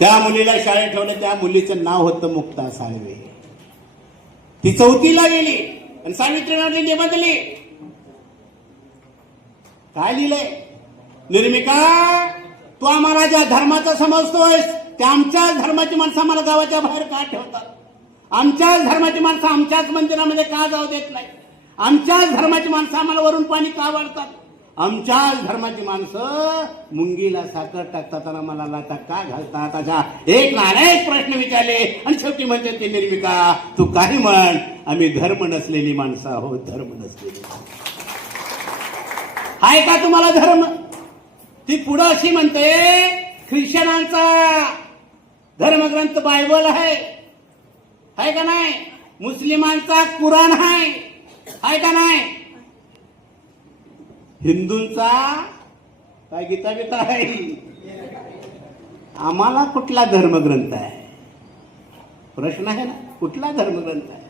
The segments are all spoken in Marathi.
त्या मुलीला शाळेत ठेवलं, त्या मुलीचं नाव होतं मुक्ता साळवे. ती 4थीला गेली आणि सावित्रीबाईंनी निबंधली. काय लिहिलंय? निर्मिका, तू आम्हाला ज्या धर्माचा समजतोय त्या आमच्याच धर्माची माणसं आम्हाला गावाच्या बाहेर का ठेवतात? आमच्याच धर्माची माणसं आमच्याच मंदिरामध्ये का जाऊ देत नाही? आमच्याच धर्माची माणसं आम्हाला वरून पाणी का वाढतात? आमच्याच धर्माची माणसं मुंगीला साखर टाकतात आणि मला लाटा का घालतात? अशा एक ना अनेक प्रश्न विचारले आणि शेवटी म्हणते ती निर्मिका, तू काही म्हण, आम्ही धर्म नसलेली माणसं आहोत, धर्म नसलेली. आहे का तुम्हाला धर्म? ती पुढं अशी म्हणते, ख्रिश्चनांचा धर्मग्रंथ बायबल आहे का नाही? मुस्लिमांचा कुराण आहे का नाही? हिंदूंचा काय गीता गीता आहे? आम्हाला कुठला धर्मग्रंथ आहे? प्रश्न आहे ना, कुठला धर्मग्रंथ आहे?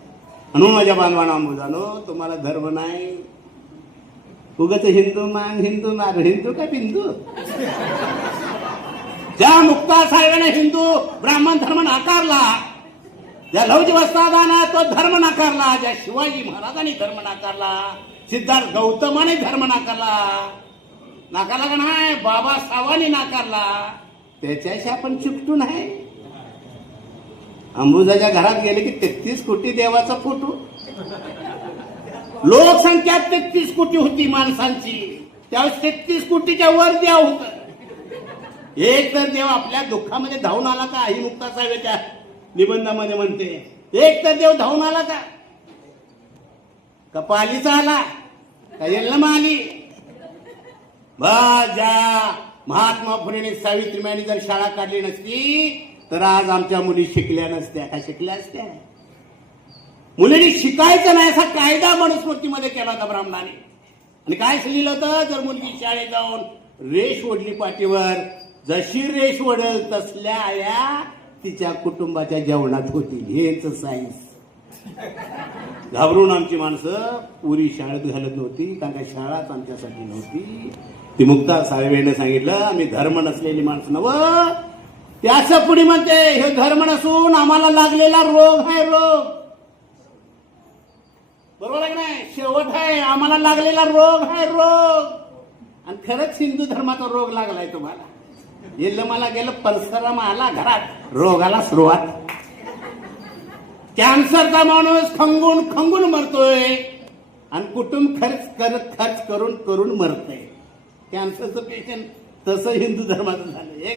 म्हणून माझ्या बांधवांनो, तुम्हाला धर्म नाही. उगाच हिंदू मान हिंदू का बिंदू? ज्या मुक्ता साहेबांना हिंदू ब्राह्मण धर्म नाकारला, ज्या लवजी वस्तादाना तो धर्म नाकारला, ज्या शिवाजी महाराजांनी धर्म नाकारला, सिद्धार्थ गौतमाने धर्म नाकारला का नाही? बाबासाहेबांनी नाकारला. त्याच्याशी आपण चिकटून आहे. अंबुजाच्या घरात गेले की 33 कोटी देवाचा फोटो. लोकसंख्या 33 कोटी होती माणसांची. त्यावेळेस 33 कोटीच्या वर देव होत. एक तर देव आपल्या दुःखामध्ये धावून आला का? आई मुक्ता साहेबांच्या निबंधामध्ये म्हणते, एक तर देव धावून आला का पालीचा आला का यल्लम आली? ज्या महात्मा फुलेंनी सावित्रीबाईंनी जर शाळा काढली नसती तर आज आमच्या मुली शिकल्या नसत्या का? शिकल्या असत्या. मुलींनी शिकायचं नाही असा कायदा मनुस्मृतीमध्ये केला होता ब्राह्मणाने. आणि काय लिहिलं होतं? जर मुलगी शाळेत जाऊन रेष ओढली पाठीवर, जशी रेष ओढल तसल्या आया तिच्या कुटुंबाच्या जेवणात होतील. हेच सायन्स. घाबरून आमची माणसं पुरी शाळेत घालत नव्हती, कारण का शाळाच आमच्यासाठी नव्हती. ती मुक्ता साहेबांनी सांगितलं, आम्ही धर्म नसलेली माणसं नव. त्याच पुढे म्हणते, हे धर्म नसून आम्हाला लागलेला रोग आहे. रोग बरोबर आहे नाही? शेवट आहे, आम्हाला लागलेला रोग आहे. रोग. आणि खरंच हिंदू धर्माचा रोग लागलाय तुम्हाला. गेलं मला गेलं परसराम आला घरात, रोगाला सुरुवात. कॅन्सरचा माणूस खंगून मरतोय आणि कुटुंब खर्च करून मरतोय. कॅन्सरचं पेशंट तसं हिंदू धर्माचं झालंय.